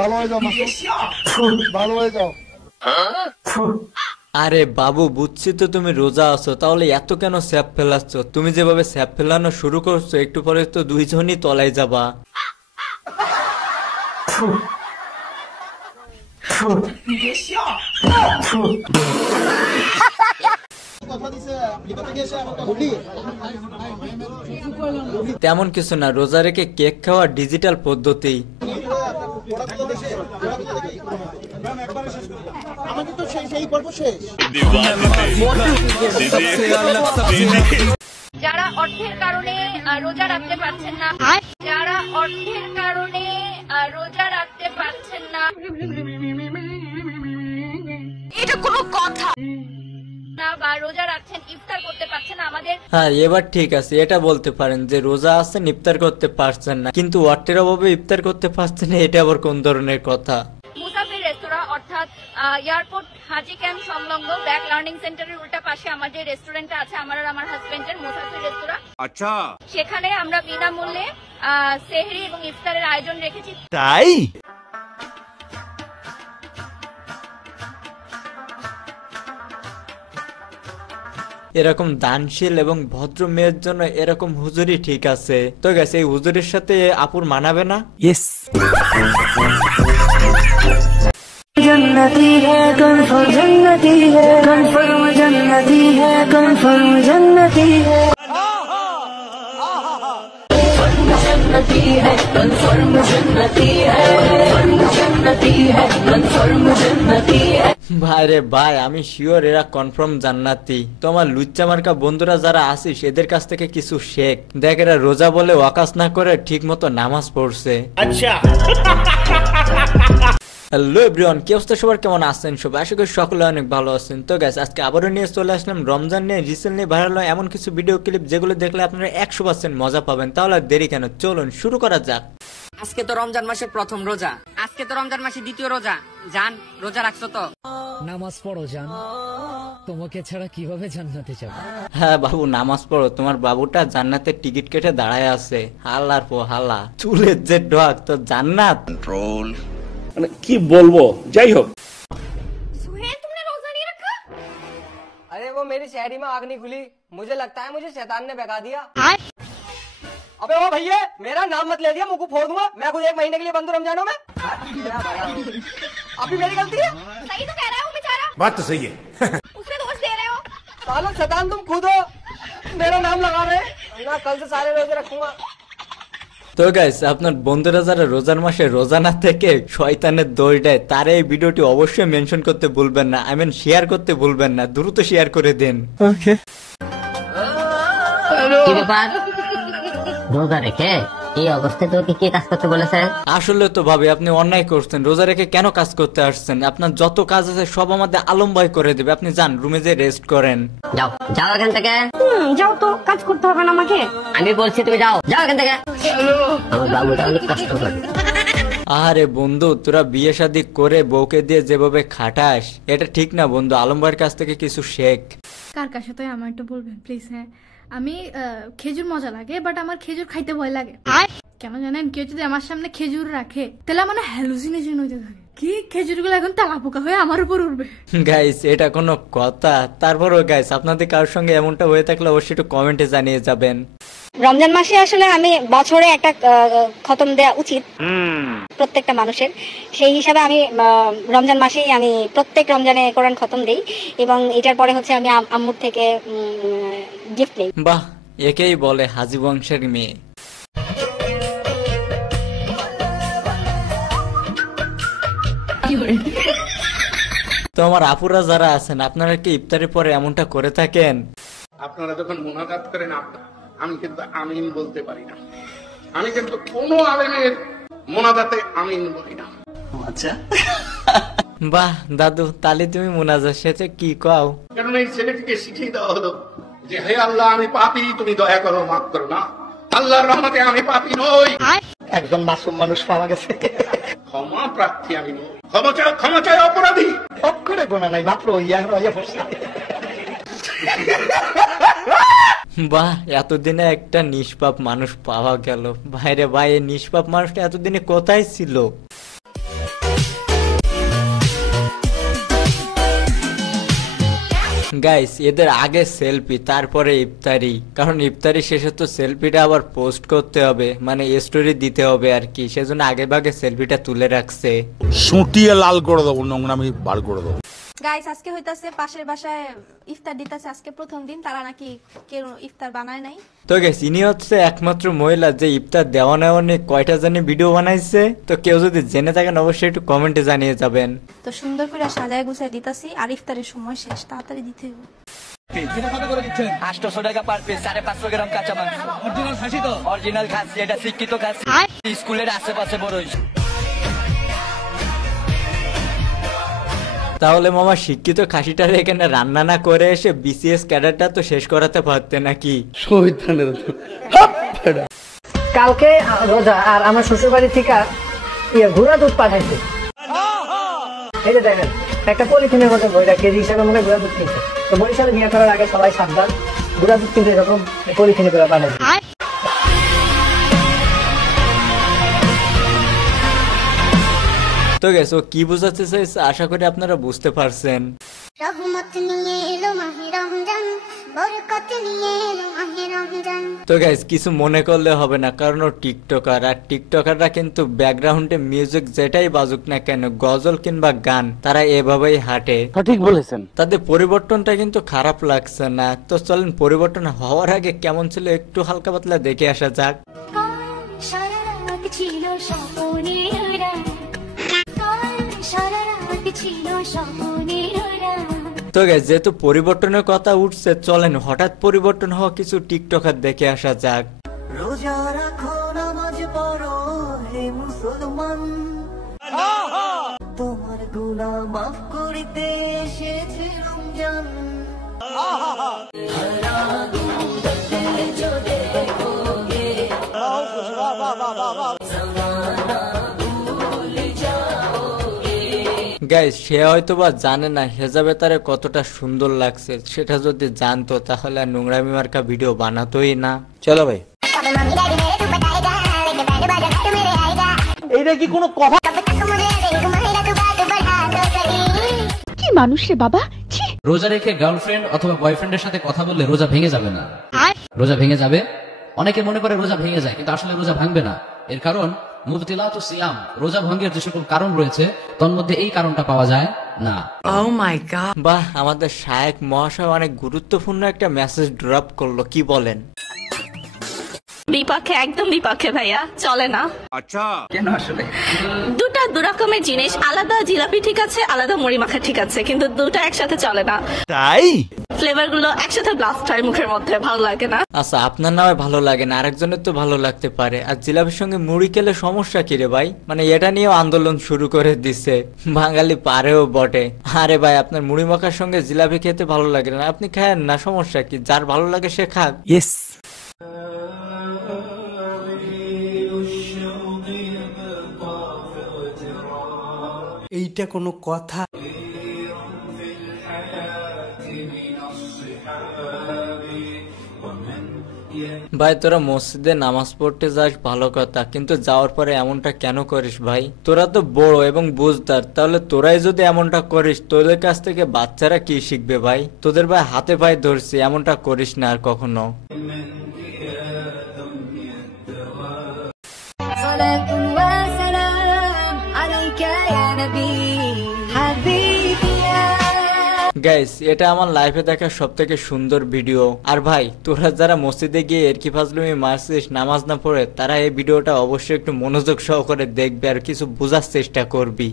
ভালো হয়ে যাও ভালো হয়ে যাও। আরে বাবু বুঝছি তো তুমি রোজা আছো, তাহলে এত কেন স্যাপ ফেলাচ্ছ? তুমি যেভাবে স্যাপ ফেলানো শুরু করছো একটু পরে তো দুইজনই তলায় যাবা। তেমন কিছু না, রোজা রেখে কেক খাওয়া ডিজিটাল পদ্ধতি। যারা অর্থের কারণে রোজা রাখতে পারছেন না, যারা অর্থের কারণে রোজা রাখতে পারছেন না, এটা কোনো কথা না, বা রোজা রাখছেন ইফতার করতে পারছেন না, আমাদের হ্যাঁ এবার ঠিক আছে, এটা বলতে পারেন যে রোজা আছেন ইফতার করতে পারছেন না, কিন্তু অর্থের অভাবে ইফতার করতে পারছেন না, এটা আবার কোন ধরনের কথা? মুসাফির রেস্তোরাঁ অর্থাৎ এয়ারপোর্ট হাজি ক্যাম্প সংলগ্ন ব্যাক লার্নিং সেন্টারের উল্টা পাশে আমাদের রেস্টুরেন্টটা আছে, আমার আর আমার হাজবেন্ডের মুসাফির রেস্তোরাঁ। আচ্ছা, সেখানে আমরা বিনামূল্যে সেহরি এবং ইফতারের আয়োজন রেখেছি। তাই এরকম দানশীল এবং ভদ্র মেয়ের জন্য এরকম হুজুরি ঠিক আছে। তো গেছে এই হুজুরের সাথে আপুর মানাবে না? ইয়েস। जन्नती है कन्फर्म जन्नती है, कन्फर्म जन्नती है, कन्फर्म जन्नती है, जन्नती है, कन्फर्म जन्नती है, जन्नती है, कन्फर्म जन्नती है। ভাই রে ভাই, আমি শিওর এরা কনফার্ম জান্নাতি। তোমার লুচ্চা মার্কা বন্ধুরা যারা আছিস এদের কাছ থেকে কিছু শেখ। দেখ এরা রোজা বলে ওয়াকাস না করে ঠিক মতো নামাজ পড়ছে। আচ্ছা হ্যালো এভরিওয়ান, কি অবস্থা সবার, কেমন আছেন সবাই? আশা করি সকলে অনেক ভালো আছেন। তো গাইস আজকে আবারও নিয়ে চলে আসলাম রমজান নিয়ে রিসেন্টলি ভাইরাল হয় এমন কিছু ভিডিও ক্লিপ যেগুলো দেখলে আপনারা 100% মজা পাবেন। তাহলে আর দেরি কেন, চলুন শুরু করা যাক। আজকে তো রমজান মাসের প্রথম রোজা, আজকে তো রমজান মাসের দ্বিতীয় রোজা। জান রোজা রাখছো তো? নামাজ পড়ো জান, তোমাকে ছাড়া কিভাবে জান্নাতে যাব? হ্যাঁ বাবু নামাজ পড়ো, তোমার বাবুটা জান্নাতের টিকিট কেটে দাঁড়ায় আছে। হাল্লার পো হাল্লা, চুলের যে ডক তো জান্নাত। মানে কি বলবো, যাই হোক। सुहेल तुमने रोजा नहीं रखा? अरे वो मेरी शहरी में आग नहीं खुली, मुझे लगता है मुझे शैतान ने बगा दिया। अबे वो भैया मेरा नाम मत ले दिया, मुझको फोड़ दूंगा मैं। कुछ 1 महीने के लिए बंद हूँ रमजानों में। अभी मेरी गलती है? सही तो कह रहा है वो बेचारा, बात तो सही है। उसने दोष दे रहे हो। सालों शैतान तुम खुद हो, मेरा नाम लगा रहे ना। कल से सारे रोजे रखूंगा। তো গাইস আপনার বন্ধুরা যারা রোজার মাসে রোজা না থেকে শয়তানের দোষ দেয় তারা এই ভিডিওটি অবশ্যই মেনশন করতে ভুলবেন না, আই মিন শেয়ার করতে ভুলবেন না, দ্রুত শেয়ার করে দেন। ওকে। কি ব্যাপার, রোজা রেখে এই অবস্থায় তোকে কি কাজ করতে বলেছে? আসলে তো ভাবি আপনি অন্যায় করছেন, রোজা রেখে কেন কাজ করতে আসছেন? আপনার যত কাজ আছে সব আমাদের আলম ভাই করে দেবে, আপনি যান রুমে যে রেস্ট করেন। যাও যাও এখান থেকে। যাও তো, কাজ করতে হবে না আমাকে। আমি বলছি তুমি যাও যাও এখান থেকে। আমার বাবুটা অনেক কষ্ট করে। আরে বন্ধু তোরা বিয়ে শাদী করে বউকে দিয়ে যেভাবে খাটাস এটা ঠিক না বন্ধু, আলম ভাইয়ের কাছ থেকে কিছু শেখ। কার কাছে তো আমার একটু বলবেন প্লিজ। হ্যাঁ আমি খেজুর মজা লাগে, বাট আমার খেজুর খাইতে ভয় লাগে। কেন জানেন, কেউ যদি আমার সামনে খেজুর রাখে তাহলে আমার হ্যালুসিনেশন হইতে থাকে, কি খেজুর গুলো এখন তালা পোকা হয়ে আমার উপর উঠবে। গাইস এটা কোনো কথা? তারপরও গাইস আপনাদের কারোর সঙ্গে এমনটা হয়ে থাকলে অবশ্যই একটু কমেন্টে জানিয়ে যাবেন। রমজান মাসে আসলে আমি বছরে একটা খতম দেওয়া উচিত প্রত্যেকটা মানুষের, সেই হিসাবে আমি রমজান মাসেই আমি প্রত্যেক রমজানে কোরআন খতম দেই এবং এটার পরে হচ্ছে আমি আম্মুর থেকে গিফট নেই। বাহ, একেই বলে হাজি বংশের মেয়ে। তো আমার আপুরা যারা আছেন আপনারা কি ইফতারের পরে এমনটা করে থাকেন? আপনারা যখন মুনাজাত করেন আমি কিন্তু আমিন বলতে পারি না, আমি কিন্তু কোনো আলেমের মুনাজাতে আমিন বলি না। আচ্ছা বাহ দাদু, তাহলে তুমি মুনাজাত শেষে কি কও? কারণ এই ছেলেটিকে শিখিয়ে দেওয়া হলো যে হে আল্লাহ আমি পাপী, তুমি দয়া করো মাফ করো না। আল্লাহর রহমতে আমি পাপী নই, একজন মাসুম মানুষ পাওয়া গেছে, ক্ষমা প্রার্থী আমি নই। ক্ষমা চাই অপরাধী, অক্ষরে গোনা নাই, মাত্র ইয়া বসে। বাহ, এতদিনে একটা নিষ্পাপ মানুষ পাওয়া গেল। ভাইরে ভাই, এই নিষ্পাপ মানুষটা এতদিনে কোথায় ছিল? গাইস এদের আগে সেলফি তারপরে ইফতারি, কারণ ইফতারি শেষে তো সেলফিটা আবার পোস্ট করতে হবে, মানে স্টোরি দিতে হবে আর কি, সেজন্য আগে ভাগে সেলফিটা তুলে রাখছে। সুটিয়ে লাল করে দেবো, নোংরামি বার করে দেবো। গাইস আজকে হইতাছে পাশের বাসায় ইফতার দিতেছে, আজকে প্রথম দিন, তারা নাকি কেউ ইফতার বানায় নাই। তো গাইস ইনি হচ্ছে একমাত্র মহিলা যে ইফতার দেওয়া নেওয়া নিয়ে কয়টা জানি ভিডিও বানাইছে। তো কেউ যদি জেনে থাকেন অবশ্যই একটু কমেন্টে জানিয়ে যাবেন। তো সুন্দর করে সাজায় গুছায় দিতাছি, আর ইফতারের সময় শেষ, তাড়াতাড়ি দিতে হবে। 800 টাকা পার পিস, 550 গ্রাম কাঁচা মাংস, অরিজিনাল খাসি তো, অরিজিনাল খাসি, এটা শিক্ষিত খাসি, স্কুলের আশেপাশে বড় হইছে। তাহলে মামা শিক্ষিত খাসিটার এখানে রান্না না করে এসে বিসিএস ক্যাডারটা তো শেষ করাতে পারতে নাকি? কালকে রোজা, আর আমার শ্বশুর বাড়ি থেকে ঘোড়া দুধ পাঠাইছে। এই যে দেখেন একটা পলিথিনের মধ্যে বইটা কেজি হিসাবে মনে ঘোড়া দুধ কিনছে। তো বরিশালে বিয়ে করার আগে সবাই সাবধান, ঘোড়া দুধ কিন্তু এরকম পলিথিনে করে পাঠাইছে। তো গেছে ও কি বুঝাতে চাইছে আশা করি আপনারা বুঝতে পারছেন। তো গাইস কিছু মনে করলে হবে না, কারণ ও টিকটকার, আর টিকটকাররা কিন্তু ব্যাকগ্রাউন্ডে মিউজিক যেটাই বাজুক না কেন, গজল কিংবা গান, তারা এভাবেই হাঁটে। ঠিক বলেছেন। তাদের পরিবর্তনটা কিন্তু খারাপ লাগছে না। তো চলেন পরিবর্তন হওয়ার আগে কেমন ছিল একটু হালকা পাতলা দেখে আসা যাক। তো গাইস যেহেতু পরিবর্তনের কথা উঠছে, চলেন হঠাৎ পরিবর্তন হওয়া কিছু টিকটকার দেখে আসা যাক। রোজা রাখো নামাজ পড়ো হে মুসলমান, তোমার গুনাহ মাফ করিতে এসেছে রমজান। গাইস সে হয়তো বা জানে না হেজাবে তারে কতটা সুন্দর লাগছে, সেটা যদি জানতো তাহলে আর নোংরামি মার্কা ভিডিও বানাতোই না। চলো ভাই, এইটা কি কোনো কথা? কি মানুষ রে বাবা। রোজা রেখে গার্লফ্রেন্ড অথবা বয়ফ্রেন্ডের সাথে কথা বললে রোজা ভেঙে যাবে না। রোজা ভেঙে যাবে, অনেকে মনে করে রোজা ভেঙে যায়, কিন্তু আসলে রোজা ভাঙবে না। এর কারণ মুবতিলাতু সিয়াম, রোজা ভঙ্গের যে সকল কারণ রয়েছে তার মধ্যে এই কারণটা পাওয়া যায় না। ও মাই গড, বাহ আমাদের শায়েক মহাশয় অনেক গুরুত্বপূর্ণ একটা মেসেজ ড্রপ করলো, কি বলেন? বিপক্ষে, একদম বিপক্ষে ভাইয়া, চলে না। আচ্ছা কেন? আসলে দুটা দুরকমের জিনিস, আলাদা জিলাপি ঠিক আছে, আলাদা মুড়ি মাখা ঠিক আছে, কিন্তু দুটা একসাথে চলে না। তাই ফ্লেভার গুলো একসাথে ব্লাস্ট হয় মুখের মধ্যে, ভালো লাগে না। আচ্ছা আপনার নামে ভালো লাগে না, আরেকজনের তো ভালো লাগতে পারে। আর জিলাপির সঙ্গে মুড়ি খেলে সমস্যা কি রে ভাই? মানে এটা নিয়েও আন্দোলন শুরু করে দিছে, বাঙালি পারেও বটে। আরে ভাই আপনার মুড়ি মাখার সঙ্গে জিলাপি খেতে ভালো লাগে না, আপনি খায়েন না, সমস্যা কি? যার ভালো লাগে সে খাক। ইয়েস। এইটা কোনো কথা? ভাই তোরা মসজিদে নামাজ পড়তে যাস ভালো কথা, কিন্তু যাওয়ার পরে এমনটা কেন করিস ভাই? তোরা তো বড় এবং বুঝদার, তাহলে তোরাই যদি এমনটা করিস তোদের কাছ থেকে বাচ্চারা কি শিখবে ভাই? তোদের ভাই হাতে পায়ে ধরছি, এমনটা করিস না আর কখনো। গাইস এটা আমার লাইফে দেখা সব থেকে সুন্দর ভিডিও। আর ভাই তোরা যারা মসজিদে গিয়ে এরকি ফাজলুমি মারছিস নামাজ না পড়ে, তারা এই ভিডিওটা অবশ্যই একটু মনোযোগ সহকারে দেখবে আর কিছু বোঝার চেষ্টা করবি।